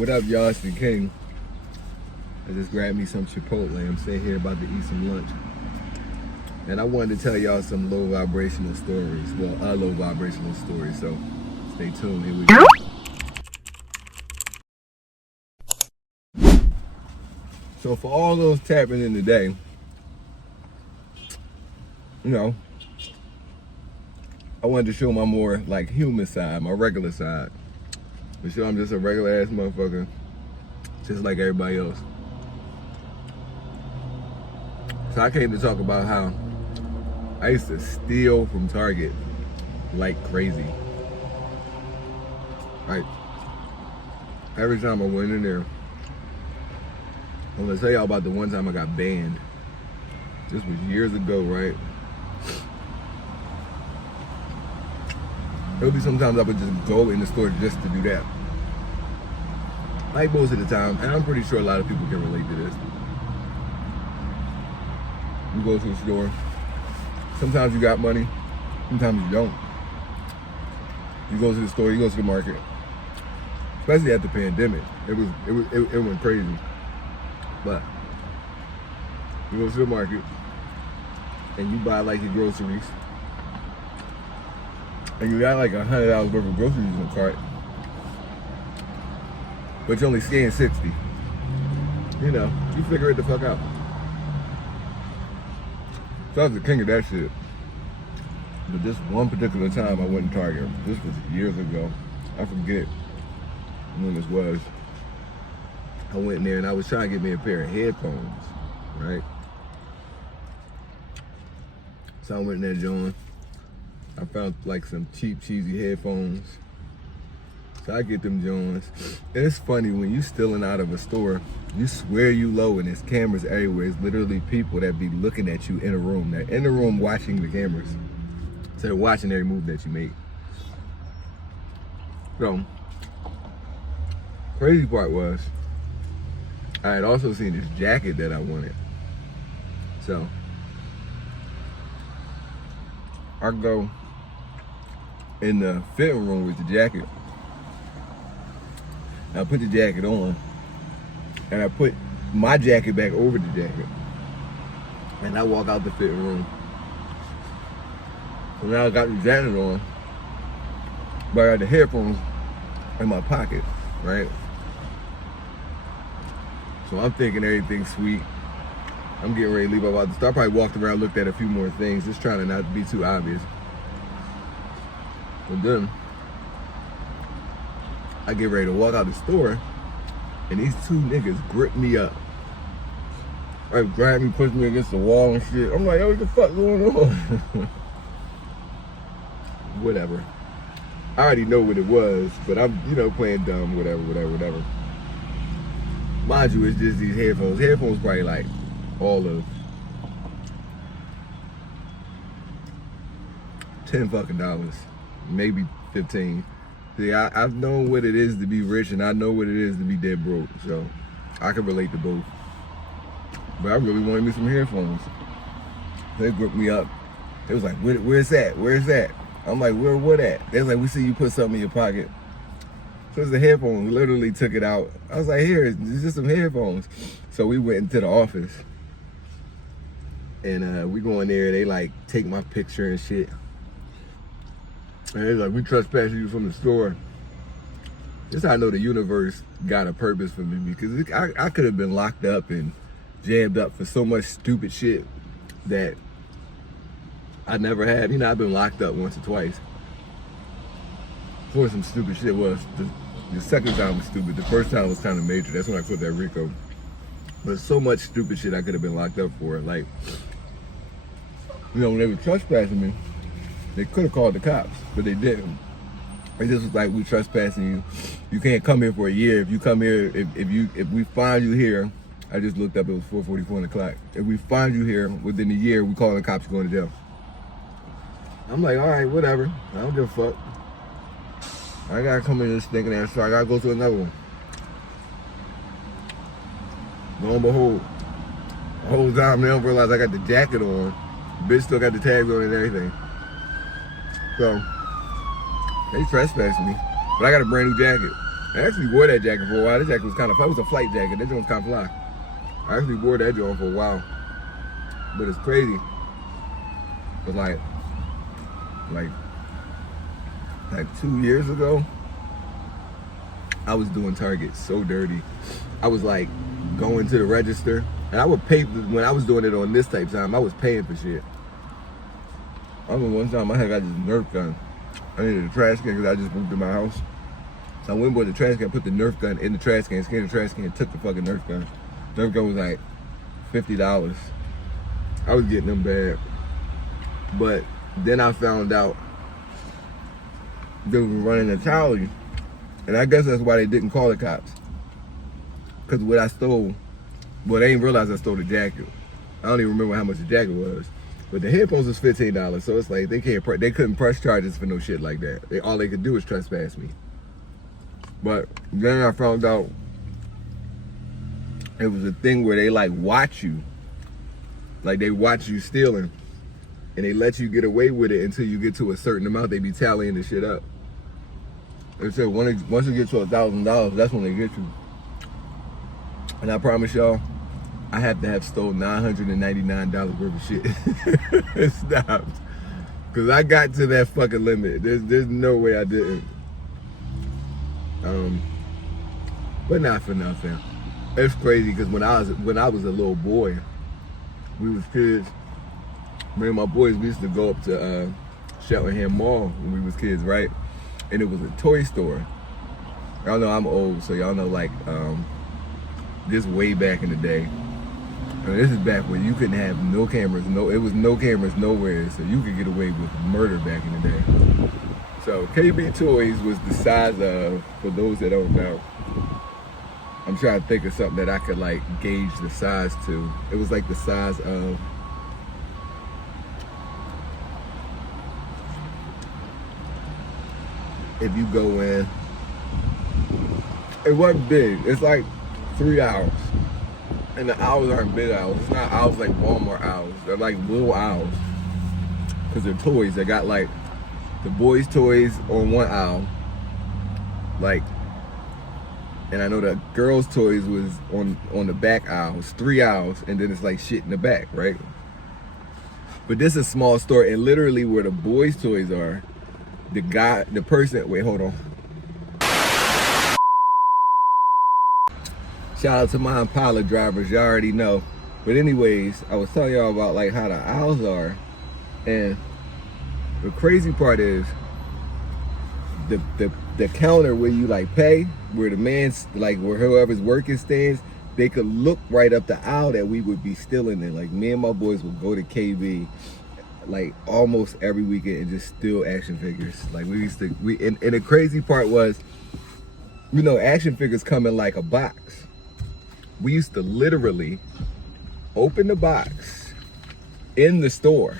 What up, y'all? It's the King. I just grabbed me some Chipotle. I'm sitting here about to eat some lunch. And I wanted to tell y'all some low vibrational stories. Well, a low vibrational story. So stay tuned. Here we go. So for all those tapping in today, you know, I wanted to show my more like human side, my regular side. But sure, I'm just a regular ass motherfucker, just like everybody else. So I came to talk about how I used to steal from Target like crazy. Right? Every time I went in there, I'm gonna tell y'all about the one time I got banned. This was years ago, right? There would be sometimes I would just go in the store just to do that. Like most of the time, and I'm pretty sure a lot of people can relate to this. You go to the store, sometimes you got money, sometimes you don't. You go to the store, you go to the market. Especially at the pandemic, it went crazy. But you go to the market and you buy like your groceries, and you got like $100 worth of groceries in the cart, but you only scan 60. You know, you figure it the fuck out. So I was the king of that shit. But this one particular time I went in Target, this was years ago. I forget when this was. I went in there and I was trying to get me a pair of headphones, right? So I went in there, John. I found like some cheap, cheesy headphones. So I get them Jones. And it's funny, when you stealing out of a store, you swear you low and there's cameras everywhere. It's literally people that be looking at you in a room. They're in the room watching the cameras. So they're watching every move that you make. So, crazy part was, I had also seen this jacket that I wanted. So, I go in the fitting room with the jacket. I put the jacket on, and I put my jacket back over the jacket. And I walk out the fitting room. So now I got the jacket on, but I got the headphones in my pocket, right? So I'm thinking everything's sweet. I'm getting ready to leave out the store. I probably walked around, looked at a few more things, just trying to not be too obvious. But then, I get ready to walk out the store, and these two niggas grip me up. Like, grab me, push me against the wall and shit. I'm like, yo, what the fuck going on? Whatever. I already know what it was, but I'm, playing dumb, whatever. Mind you, it's just these headphones. Headphones probably like all of $10 maybe 15. See, I've known what it is to be rich, and I know what it is to be dead broke, so I can relate to both. But I really wanted me some headphones. They gripped me up. They was like, where's that? Where's that? I'm like, where what at? They was like, we see you put something in your pocket. So it's the headphones. We literally took it out. I was like, here, it's just some headphones. So we went into the office, and we go in there. They like take my picture and shit. And they're like, we trespassed you from the store. This how I know the universe got a purpose for me, because I could have been locked up and jammed up for so much stupid shit that I never had. I've been locked up once or twice for some stupid shit. Well, the second time was stupid. The first time was kind of major. That's when I put that Rico. But so much stupid shit I could have been locked up for. Like, when they were trespassing me, they could have called the cops, but they didn't. It just was like, we trespassing you. You can't come here for a year. If you come here, if we find you here, I just looked up, it was 4:44 on the clock. If we find you here within a year, we calling the cops, you're going to jail. I'm like, all right, whatever. I don't give a fuck. I gotta come in this stinking ass store. I gotta go to another one. Lo and behold, the whole time they don't realize I got the jacket on. Bitch still got the tags on and everything. So, they trespassed me. But I got a brand new jacket. I actually wore that jacket for a while. This jacket was kind of fly. It was a flight jacket. That joint was kind of fly. I actually wore that joint for a while. But it's crazy. But like 2 years ago, I was doing Target so dirty. I was like going to the register, and I would pay when I was doing it on this type of time. I was paying for shit. I remember one time I had got this Nerf gun. I needed a trash can because I just moved to my house. So I went with the trash can, put the Nerf gun in the trash can, scanned the trash can, and took the fucking Nerf gun. Nerf gun was like $50. I was getting them bad. But then I found out they were running a tally. And I guess that's why they didn't call the cops. Because what I stole, well, they didn't realize I stole the jacket. I don't even remember how much the jacket was. But the headphones was $15, so it's like they couldn't press charges for no shit like that. All they could do was trespass me. But then I found out it was a thing where they like watch you. Like they watch you stealing. And they let you get away with it until you get to a certain amount. They be tallying the shit up. They said once you get to $1,000, that's when they get you. And I promise y'all, I have to have stole $999 worth of shit. It stopped. Cause I got to that fucking limit. There's no way I didn't. But not for nothing. It's crazy because when I was a little boy, we was kids. Me and my boys, we used to go up to Cheltenham Mall when we was kids, right? And it was a toy store. Y'all know I'm old, so y'all know like this way back in the day. I mean, this is back when you couldn't have no cameras. It was no cameras nowhere, so you could get away with murder back in the day. So KB Toys was the size of, for those that don't know, I'm trying to think of something that I could like gauge the size to. It was like the size of, if you go in, it wasn't big. It's like 3 hours. And the owls aren't big owls. It's not owls like Walmart owls. They're like little owls. Because they're toys. They got like the boys' toys on one owl. Like, and I know the girls' toys was on the back aisle. It's 3 owls, and then it's like shit in the back, right? But this is a small store, and literally where the boys' toys are, the person, wait, hold on. Shout out to my Impala drivers, y'all already know. But anyways, I was telling y'all about like how the owls are. And the crazy part is the counter where you like pay, where the man's like, where whoever's working stands, they could look right up the aisle that we would be stealing in. Like me and my boys would go to KB like almost every weekend and just steal action figures. Like we used to, and the crazy part was, you know, action figures come in like a box. We used to literally open the box in the store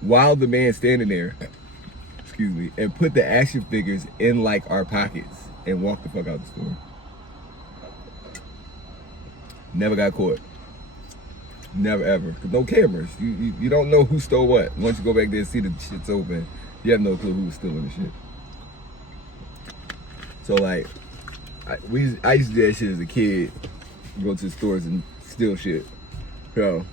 while the man's standing there, excuse me, and put the action figures in like our pockets and walk the fuck out the store. Never got caught. Never ever. 'Cause no cameras. You don't know who stole what. Once you go back there and see the shit's open, you have no clue who was stealing the shit. So like, I used to do that shit as a kid. Go to the stores and steal shit. So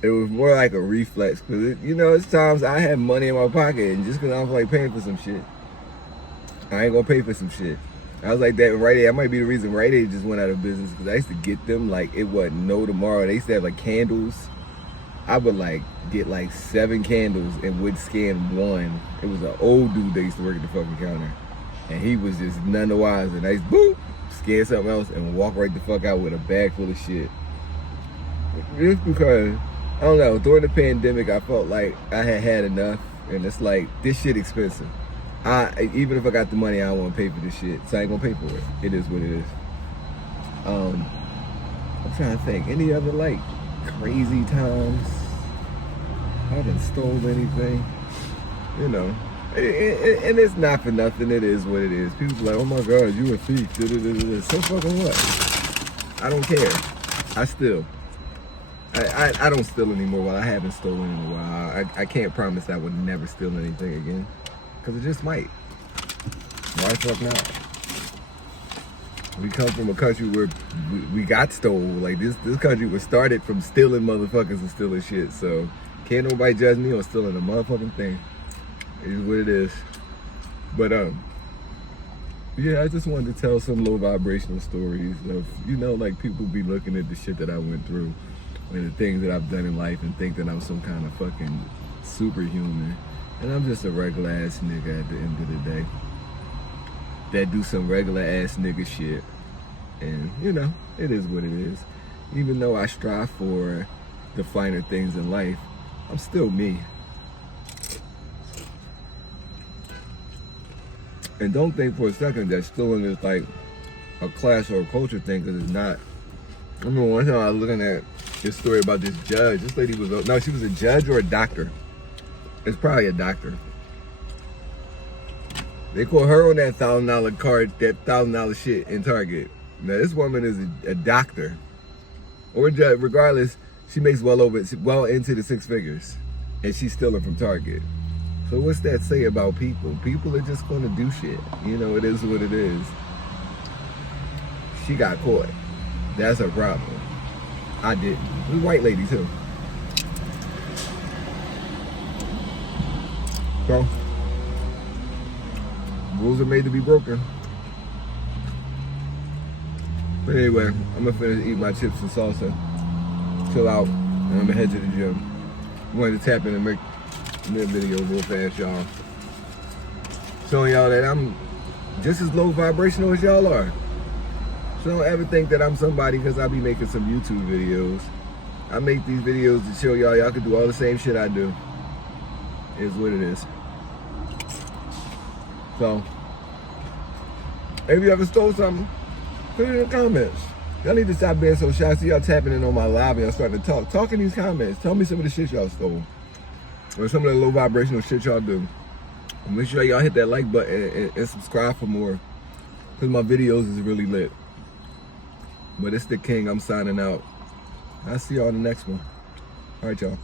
it was more like a reflex. Cause you know, it's times I have money in my pocket, and just cause I'm like paying for some shit, I ain't gonna pay for some shit. I was like that with Rite Aid. That might be the reason Rite Aid just went out of business, because I used to get them like it wasn't no tomorrow. They used to have like candles. I would like get like 7 candles and would scan one. It was an old dude that used to work at the fucking counter, and he was just none the wiser. And I used to boop, scan something else and walk right the fuck out with a bag full of shit. Just because, I don't know, during the pandemic I felt like I had enough, and it's like, this shit expensive. Even if I got the money, I don't want to pay for this shit, so I ain't gonna pay for it. It is what it is. I'm trying to think, any other like crazy times I haven't stole anything, you know. And it's not for nothing. It is what it is. People like, oh my God, you a thief. So fucking what? I don't care. I steal. I don't steal anymore. Well, I haven't stolen in a while. I can't promise I would never steal anything again, because it just might. Why fuck not? We come from a country where we got stole. Like this country was started from stealing motherfuckers and stealing shit. So can't nobody judge me on stealing a motherfucking thing. It is what it is. But yeah, I just wanted to tell some low vibrational stories of, you know, like people be looking at the shit that I went through and the things that I've done in life and think that I'm some kind of fucking superhuman. And I'm just a regular ass nigga at the end of the day that do some regular ass nigga shit. And you know, it is what it is. Even though I strive for the finer things in life, I'm still me. And don't think for a second that stealing is like a class or a culture thing, because it's not. I remember one time I was looking at this story about this judge. This lady was, no, she was a judge or a doctor. It's probably a doctor. They caught her on that $1,000 card, that $1,000 shit in Target. Now this woman is a doctor, or a judge. Regardless, she makes well into the six figures, and she's stealing from Target. So what's that say about people? People are just gonna do shit. You know, it is what it is. She got caught. That's her problem. I didn't. It was a white lady too. So, rules are made to be broken. But anyway, I'm gonna finish eating my chips and salsa, chill out, and I'm gonna head to the gym. I wanted to tap in and make that video real fast, y'all. Showing y'all that I'm just as low vibrational as y'all are. So don't ever think that I'm somebody because I be making some YouTube videos. I make these videos to show y'all can do all the same shit I do. Is what it is. So, if you ever stole something, put it in the comments. Y'all need to stop being so shy. I see y'all tapping in on my live and y'all starting to talk. Talk in these comments. Tell me some of the shit y'all stole. Or some of the low vibrational shit y'all do. And make sure y'all hit that like button and subscribe for more. Because my videos is really lit. But it's the king. I'm signing out. I'll see y'all in the next one. All right, y'all.